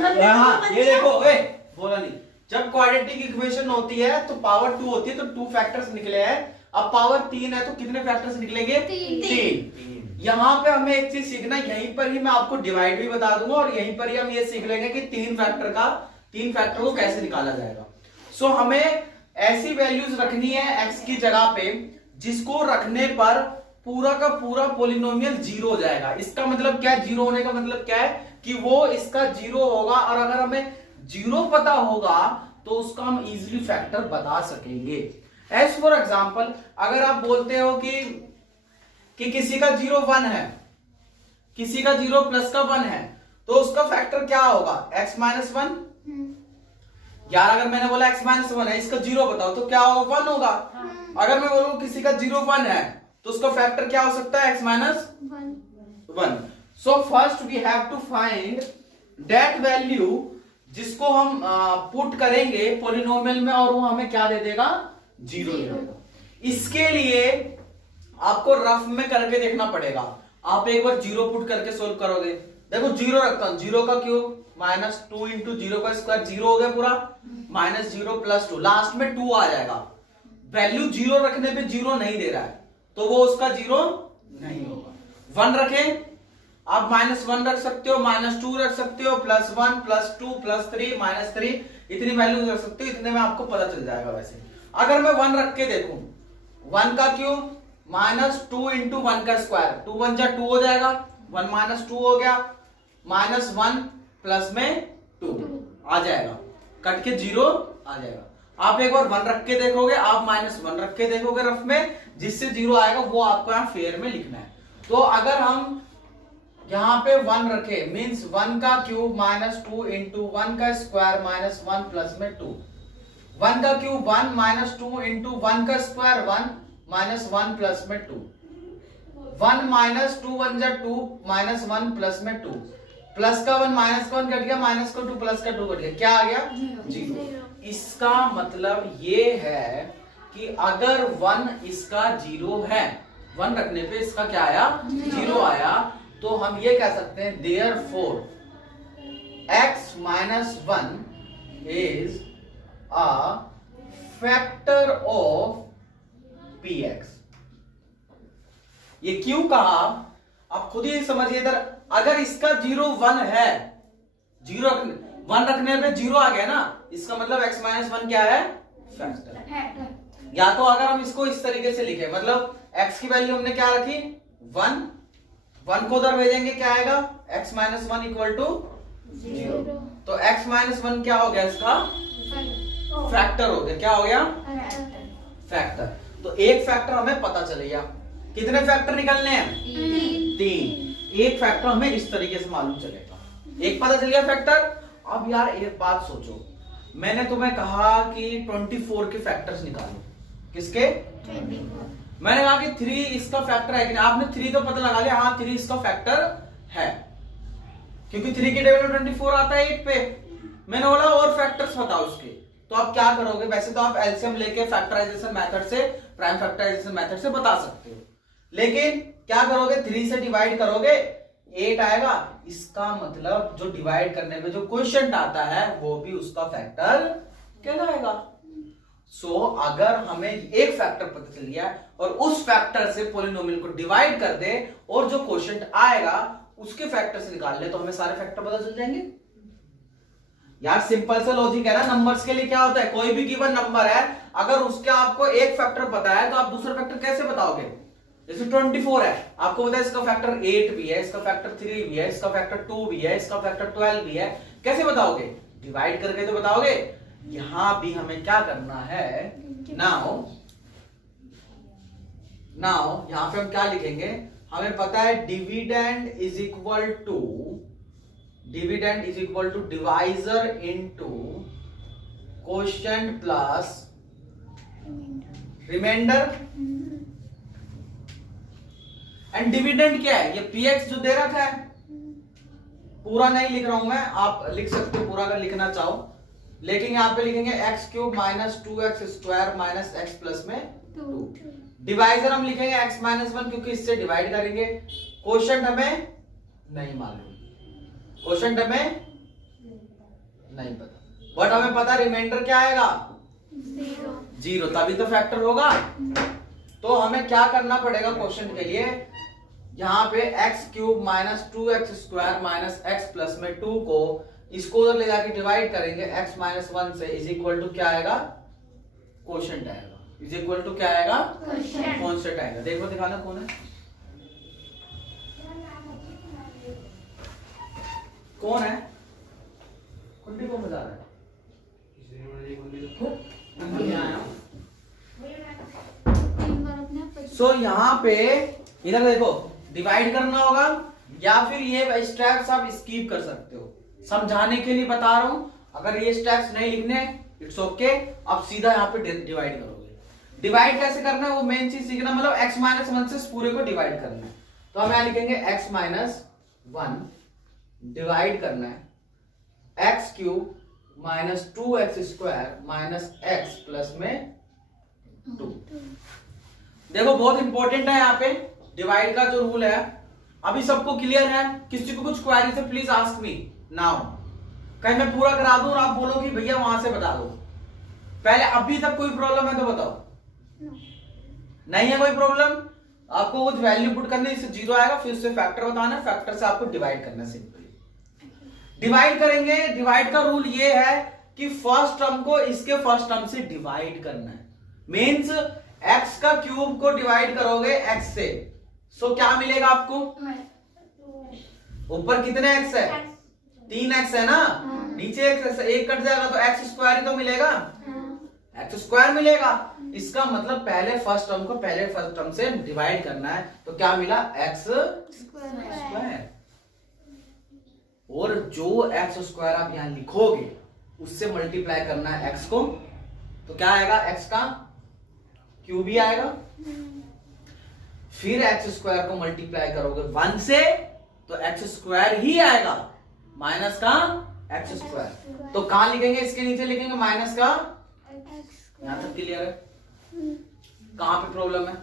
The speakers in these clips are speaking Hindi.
हाँ ये देखो, बोला नहीं, जब क्वाड्रेटिक इक्वेशन होती है तो पावर 2 होती है, तो 2 फैक्टर्स निकले हैं। अब पावर 3 है तो कितने फैक्टर्स निकलेंगे? 3। यहाँ पे हमें एक चीज सीखना, यहीं पर ही मैं आपको डिवाइड भी बता दूंगा और यहीं पर ही हम ये सीख लेंगे कि 3 फैक्टर को कैसे निकाला जाएगा। सो हमें ऐसी वैल्यूज रखनी है x की जगह पे जिसको रखने पर पूरा का पूरा पोलिनोमियल 0 हो जाएगा। इसका मतलब क्या है? 0 होने का मतलब क्या है कि वो इसका 0 होगा, और अगर हमें 0 पता होगा तो उसका हम इजीली फैक्टर बता सकेंगे। एज फॉर एग्जांपल, अगर आप बोलते हो कि किसी का 0 1 है, किसी का 0 प्लस का 1 है, तो उसका फैक्टर क्या होगा? x minus 1। यार अगर मैंने बोला x माइनस 1 है, इसका 0 बताओ तो क्या होगा? 1 होगा। अगर मैं बोलूं किसी का 0 1 है तो उसका फैक्टर क्या हो सकता है? x minus 1। So first we have to find that value जिसको हम पुट करेंगे पॉलिनोमियल में और वो हमें क्या दे देगा? 0 दे देगा। इसके लिए आपको रफ में करके देखना पड़ेगा। आप एक बार 0 पुट करके सोल्व करोगे। देखो 0 रखता हूं, 0 का क्यूब माइनस 2 इंटू 0 का स्क्वायर, 0 हो गया पूरा, माइनस 0 प्लस 2, लास्ट में 2 आ जाएगा। वैल्यू 0 रखने पे 0 नहीं दे रहा है तो वो उसका 0 नहीं होगा। 1 रखें, आप माइनस 1 रख सकते हो, माइनस 2 रख सकते हो, प्लस 1 प्लस 2 प्लस 3 माइनस 3, इतनी वैल्यू रख सकते हो। इतने में आपको पता चल जाएगा। वैसे अगर मैं 1 रख के देखूं, 1 का क्यूब माइनस 2 इंटू 1 का स्क्वायर, 2 1 जा 2 हो जाएगा, 1 माइनस 2 हो गया, माइनस 1 प्लस में 2 आ जाएगा, कट के 0 आ जाएगा। आप एक बार 1 रख के देखोगे, आप माइनस 1 रख के देखोगे रफ में, जिससे 0 आएगा वो आपको यहाँ फेयर में लिखना है। तो अगर हम यहाँ पे 1 रखे, मीन्स 1 का क्यूब माइनस 2 इंटू 1 का स्क्वायर माइनस 1 प्लस में 2, 1 का क्यूब 1 माइनस 2 इंटू 1 का स्क्वायर 1 माइनस 1 प्लस में 2, 1 माइनस 2 1 जा 2 माइनस 1 प्लस में 2, प्लस का 1 माइनस का 1 कट गया, माइनस का 2 प्लस का 2 कट गया, क्या आ गया? 0। इसका मतलब ये है कि अगर 1 इसका 0 है, 1 रखने पे इसका क्या आया? 0 आया, तो हम ये कह सकते हैं therefore x minus 1 is a factor of px। ये क्यों कहा आप खुद ही समझिए। इधर अगर इसका 0 1 है, 1 रखने पे 0 आ गया ना, इसका मतलब x माइनस 1 क्या है? फैक्टर। या तो अगर हम इसको इस तरीके से लिखे, मतलब x की वैल्यू हमने क्या रखी? 1 को उधर भेजेंगे, क्या आएगा? x minus 1 equal to 0। तो x माइनस 1 क्या हो गया? इसका फैक्टर हो गया। क्या हो गया? फैक्टर। तो एक फैक्टर हमें पता चल गया। कितने फैक्टर निकलने हैं? 3। एक फैक्टर हमें इस तरीके से मालूम चलेगा। एक पता चल गया फैक्टर। अब यार एक बात सोचो, मैंने तुम्हें कहा कि 24 के फैक्टर्स निकालो। किसके? 24। मैंने कहा कि 3 इसका फैक्टर है कि नहीं? आपने 3 तो पता लगा लिया, हाँ 3 इसका फैक्टर है, क्योंकि 3 की टेबल में 24 आता है 8 पे। मैंने बोला और फैक्टर्स बताओ उसके, तो आप क्या करोगे? वैसे तो आप एलसीएम लेके फैक्टराइजेशन मेथड से, प्राइम फैक्टराइजेशन मेथड से बता सकते हो, लेकिन क्या करोगे? 3 से डिवाइड करोगे, 8 आएगा। इसका मतलब जो डिवाइड करने पे जो क्वोशिएंट आता है वो भी उसका फैक्टर कहलाएगा। सो अगर हमें एक फैक्टर पता चल गया और उस फैक्टर से पॉलिनोमियल को डिवाइड कर दे और जो क्वोशिएंट आएगा उसके फैक्टर से निकाल ले, तो हमें सारे फैक्टर पता चल जाएंगे। यार सिंपल सा लॉजिक है ना। नंबर्स के लिए क्या होता है? कोई भी गिवन नंबर है, अगर उसके आपको एक फैक्टर पता है तो आप दूसरा फैक्टर कैसे बताओगे? जैसे 24 है, आपको पता है इसका फैक्टर 8 भी है, इसका फैक्टर 3 भी है, इसका फैक्टर 2 भी है, इसका फैक्टर 12 भी है, कैसे बताओगे? डिवाइड करके तो बताओगे। यहां भी हमें क्या करना है? नाउ यहां पे हम क्या लिखेंगे? हमें पता है dividend is equal to divisor into quotient plus remainder. And dividend क्या है? ये px जो दे रखा है, पूरा नहीं लिख रहा हूं मैं, आप लिख सकते हो पूरा अगर लिखना चाहो, लेकिन यहां पे लिखेंगे x cube minus 2x square minus x plus में 2। डिवाइजर हम लिखेंगे x माइनस 1 क्योंकि इससे डिवाइड करेंगे। क्वोशिएंट हमें नहीं मालूम, क्वोशिएंट हमें नहीं पता, बट हमें पता रिमाइंडर क्या आएगा 0, तभी तो फैक्टर होगा। तो हमें क्या करना पड़ेगा क्वेश्चन के लिए, यहाँ पे x³ minus 2x² minus x plus में 2 को इसको उधर ले जाके डिवाइड करेंगे x माइनस 1 से, इज इक्वल टू क्या आएगा, क्वोशंट आएगा, इज इक्वल टू क्या आएगा, कांस्टेंट आएगा। देखो दिखाना कौन है, कौन है, कुंडी को बजा रहा है, सो यहाँ पे इधर देखो डिवाइड करना होगा, या फिर ये स्टेप्स आप स्किप कर सकते हो, समझाने के लिए बता रहा हूं। अगर ये स्टेप्स नहीं लिखने इट्स ओके, आप सीधा यहाँ पे डिवाइड करोगे। डिवाइड कैसे करना है वो मेन चीज सीखना, मतलब x माइनस 1 से इस पूरे को डिवाइड करना है। तो हम यहाँ लिखेंगे x माइनस 1 डिवाइड करना है x³ minus 2x² minus x plus में 2। देखो बहुत इंपॉर्टेंट है यहाँ पे डिवाइड का जो रूल है। अभी सबको क्लियर है? किसी को कुछ क्वेरी है प्लीज आस्क मी नाउ। कहीं मैं पूरा करा दूं और आप बोलो कि भैया वहां से बता दो। पहले अभी तक कोई प्रॉब्लम है तो बताओ। नहीं है कोई प्रॉब्लम? आपको कुछ वैल्यू पुट करनी, इससे 0 आएगा, फिर उससे फैक्टर बताना है, फैक्टर से आपको डिवाइड करना है। सिंपली डिवाइड करेंगे। डिवाइड का रूल ये है कि फर्स्ट टर्म को इसके फर्स्ट टर्म से डिवाइड करना है। मींस x का क्यूब को डिवाइड करोगे x से, सो क्या मिलेगा आपको? ऊपर कितने x है? 3x है ना, नीचे एक कट जाएगा तो x² ही तो मिलेगा, x² मिलेगा। इसका मतलब पहले फर्स्ट टर्म को पहले फर्स्ट टर्म से डिवाइड करना है, तो क्या मिला? x²। और जो x² आप यहां लिखोगे उससे मल्टीप्लाई करना है x को, तो क्या आएगा? x का क्यूब ही आएगा। फिर x² को मल्टीप्लाई करोगे 1 से तो x² ही आएगा, माइनस का x²। तो कहां लिखेंगे? इसके नीचे लिखेंगे माइनस का। यहां तक क्लियर है? कहां पे प्रॉब्लम है?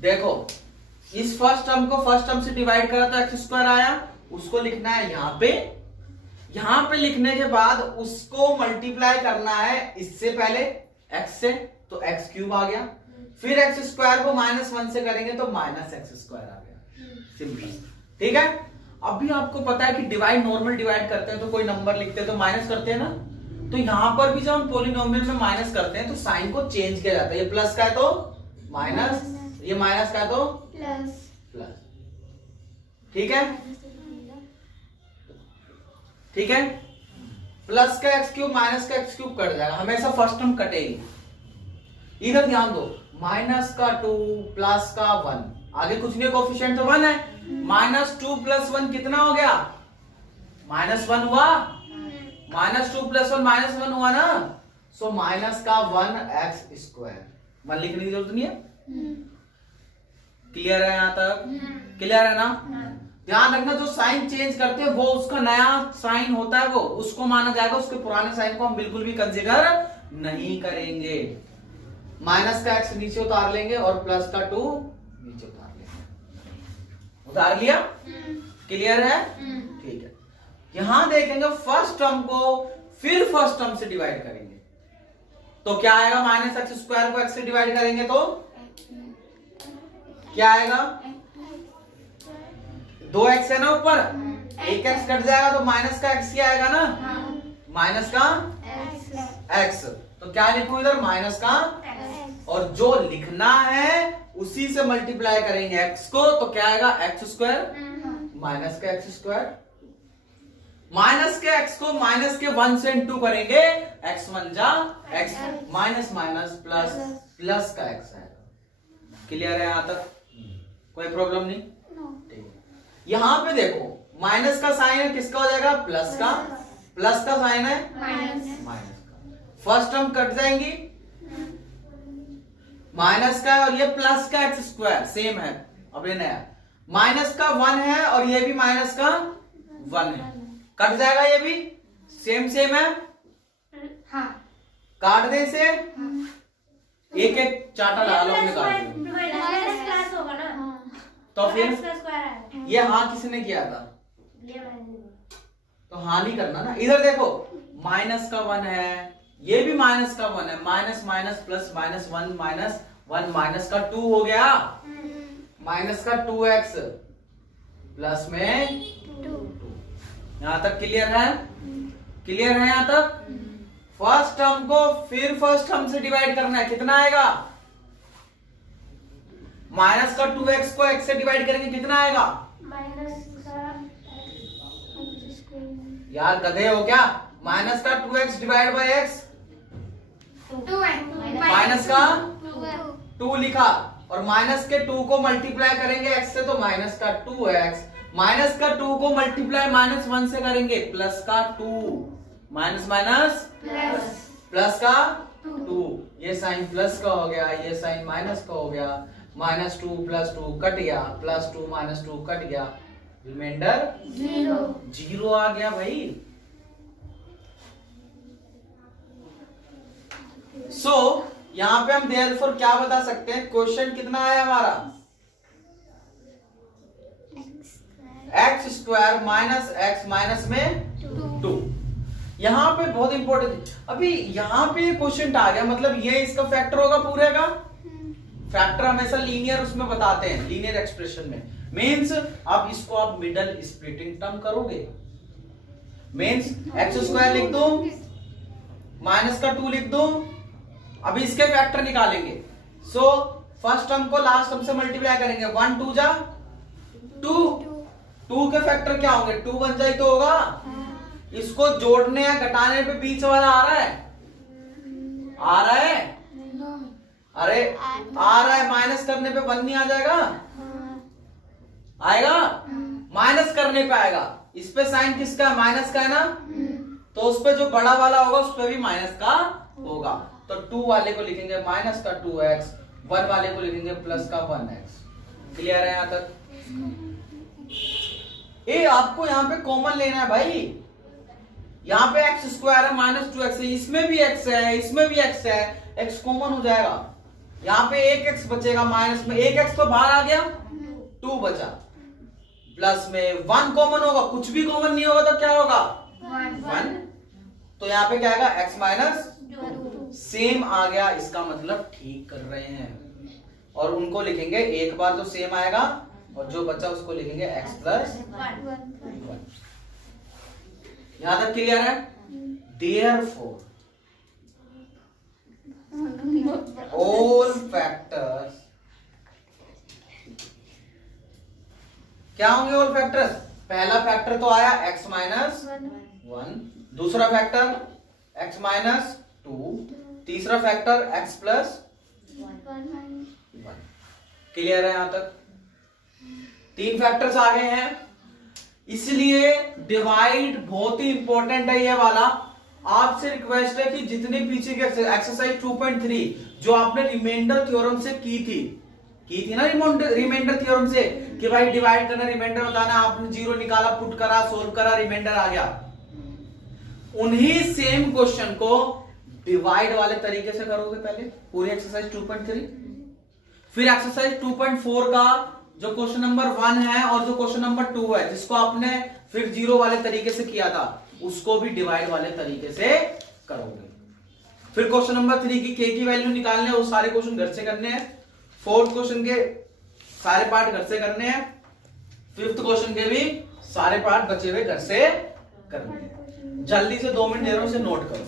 देखो इस फर्स्ट टर्म को फर्स्ट टर्म से डिवाइड करा तो x² आया, उसको लिखना है यहां पे। यहां पे लिखने के बाद उसको मल्टीप्लाई करना है इससे पहले x से, तो x³ आ गया। फिर x² को -1 से करेंगे तो -x² आ गया। सिंपल, ठीक है। अभी आपको पता है कि डिवाइड नॉर्मल डिवाइड करते हैं तो कोई नंबर लिखते हैं तो माइनस करते हैं ना, तो यहां पर भी जब हम पॉलिनोमियल में माइनस करते हैं तो साइन को चेंज किया जाता है। ये प्लस का है तो माइनस, ये माइनस का है तो प्लस। ठीक है, ठीक है। प्लस का x³ माइनस का x³ कट जाएगा, हमेशा फर्स्ट टर्म कटेगी। इधर ध्यान दो, माइनस का 2 प्लस का 1, आगे कुछ नहीं, कोफिशिएंट तो 1 है। -2 + 1 कितना हो गया? -1 हुआ। -2 + 1 -1 हुआ ना, सो माइनस का 1x²। 1 लिखने की जरूरत नहीं है। क्लियर है यहां तक? क्लियर है ना? ध्यान रखना, जो साइन चेंज करते हैं वो उसका नया साइन होता है, वो उसको माना जाएगा, उसके पुराने साइन को हम बिल्कुल भी कंसीडर नहीं करेंगे। माइनस का x नीचे उतार लेंगे और प्लस का 2 नीचे उतार लेंगे। उतार लिया? क्लियर है? ठीक है। यहां देखेंगे फर्स्ट टर्म को फिर फर्स्ट टर्म से डिवाइड करेंगे तो क्या आएगा? -x² को x से डिवाइड करेंगे तो क्या आएगा? 2x है ना ऊपर, एक x कट जाएगा तो माइनस का x ही आएगा ना, माइनस का x। तो क्या लिखूं इधर? माइनस का, और जो लिखना है उसी से मल्टीप्लाई करेंगे x को, तो क्या आएगा? x² माइनस का x²। माइनस के x को माइनस के 1 से इंटू करेंगे, x1 जा x, minus minus plus, plus का x आएगा। क्लियर है यहां तक? कोई प्रॉब्लम नहीं? ठीक है। यहां पे देखो माइनस का साइन है, किसका हो जाएगा? प्लस का। प्लस का साइन है माइनस का। फर्स्ट टर्म कट जाएंगी, माइनस का और ये प्लस का x² सेम है। अब ये नया माइनस का 1 है और ये भी माइनस का 1 है, कट जाएगा, ये भी सेम सेम है। हाँ। काट दे से एक एक चाटा डालो, हमने काट दिया तो फिर ये हाँ किसने किया था? तो हाँ नहीं करना ना। इधर देखो माइनस का 1 है, ये भी माइनस का 1 है, minus minus plus minus 1 minus 1 minus का 2 हो गया, माइनस का 2x प्लस में 2। यहां तक क्लियर है? क्लियर है यहां तक? फर्स्ट टर्म को फिर फर्स्ट टर्म से डिवाइड करना है, कितना आएगा? माइनस का 2x को x से डिवाइड करेंगे, कितना आएगा? माइनस का यार गधे हो क्या? माइनस का 2x divide by x, 2 minus का 2 लिखा, और माइनस के 2 को मल्टीप्लाई करेंगे x से तो माइनस का 2x, माइनस का 2 को मल्टीप्लाई माइनस 1 से करेंगे प्लस का 2, माइनस माइनस प्लस का 2, ये साइन प्लस का हो गया, ये साइन माइनस का हो गया, माइनस 2 प्लस 2 कट गया, प्लस 2 माइनस 2 कट गया, रिमाइंडर 0 आ गया भाई। सो यहां पे हम देयरफॉर क्या बता सकते हैं? क्वेश्चन कितना आया हमारा? x² माइनस x माइनस में 2। यहां पे बहुत इंपॉर्टेंट, अभी यहां पे ये क्वेश्चन आ गया, मतलब ये इसका फैक्टर होगा पूरे का। फैक्टर हमेशा लीनियर उसमें बताते हैं, लीनियर एक्सप्रेशन में। मींस अब इसको आप मिडल स्प्लिटिंग टर्म करोगे, मींस x² लिख दो, माइनस का 2 लिख दो, अभी इसके फैक्टर निकालेंगे। सो फर्स्ट टर्म को लास्ट टर्म से मल्टीप्लाई करेंगे, 1 2 जा 2, 2 के फैक्टर क्या होंगे? 2 1 जाए तो होगा, इसको जोड़ने या घटाने पे बीच वाला आ रहा है, आ रहा है, अरे आ रहा है, माइनस करने पे 1 नहीं आ जाएगा? आएगा, माइनस करने पे आएगा। इस पे साइन किसका? माइनस का है ना, तो उस पे जो बड़ा वाला होगा उस पे भी माइनस का होगा, तो 2 वाले को लिखेंगे माइनस का 2x, 1 वाले को लिखेंगे प्लस का 1x। क्लियर है यहां तक? ए आपको यहां पे कॉमन लेना है भाई, यहां पे x² है, माइनस 2x है, इसमें भी x है, इसमें भी x है, x कॉमन हो जाएगा, यहां पे 1x बचेगा, माइनस में 1x तो बाहर आ गया, 2 बचा, प्लस में 1 कॉमन होगा, कुछ भी कॉमन नहीं होगा तो क्या होगा? 1, तो यहां पे क्या आएगा? x माइनस 2 सेम आ गया, इसका मतलब ठीक कर रहे हैं, और उनको लिखेंगे एक बार तो सेम आएगा, और जो बचा उसको लिखेंगे x प्लस 1। यहां तक क्लियर है? Therefore all factors क्या होंगे? all factors, पहला फैक्टर तो आया x माइनस 1, दूसरा फैक्टर x माइनस 2, तीसरा फैक्टर x प्लस 1। क्लियर है यहां तक? 3 फैक्टर्स आ गए हैं, इसलिए डिवाइड बहुत ही इंपॉर्टेंट है ये वाला। आपसे रिक्वेस्ट है कि जितने पीछे के एक्सरसाइज 2.3 जो आपने रिमाइंडर थ्योरम से की थी ना, रिमाइंडर थ्योरम से कि भाई डिवाइड करना, रिमाइंडर बताना, आपने 0 निकाला, पुट करा, सोल्व करा, रिमाइंडर आ गया, उन्हीं सेम क्वेश्चन को डिवाइड वाले तरीके से करोगे पहले पूरी एक्सरसाइज 2.3, फिर एक्सरसाइज 2.4 का जो क्वेश्चन नंबर 1 है और जो क्वेश्चन नंबर 2 है, जिसको आपने फिर 0 वाले तरीके से किया था, उसको भी डिवाइड वाले तरीके से करोगे। फिर क्वेश्चन नंबर 3 की k की वैल्यू निकालने हैं, वो सारे क्वेश्चन घर से करने हैं, 4th क्वेश्चन के सारे पार्ट घर से करने हैं, 5th क्वेश्चन के भी सारे पार्ट बचे हुए घर से करने हैं। जल्दी से 2 मिनट दे रहा हूं, उसे नोट करो।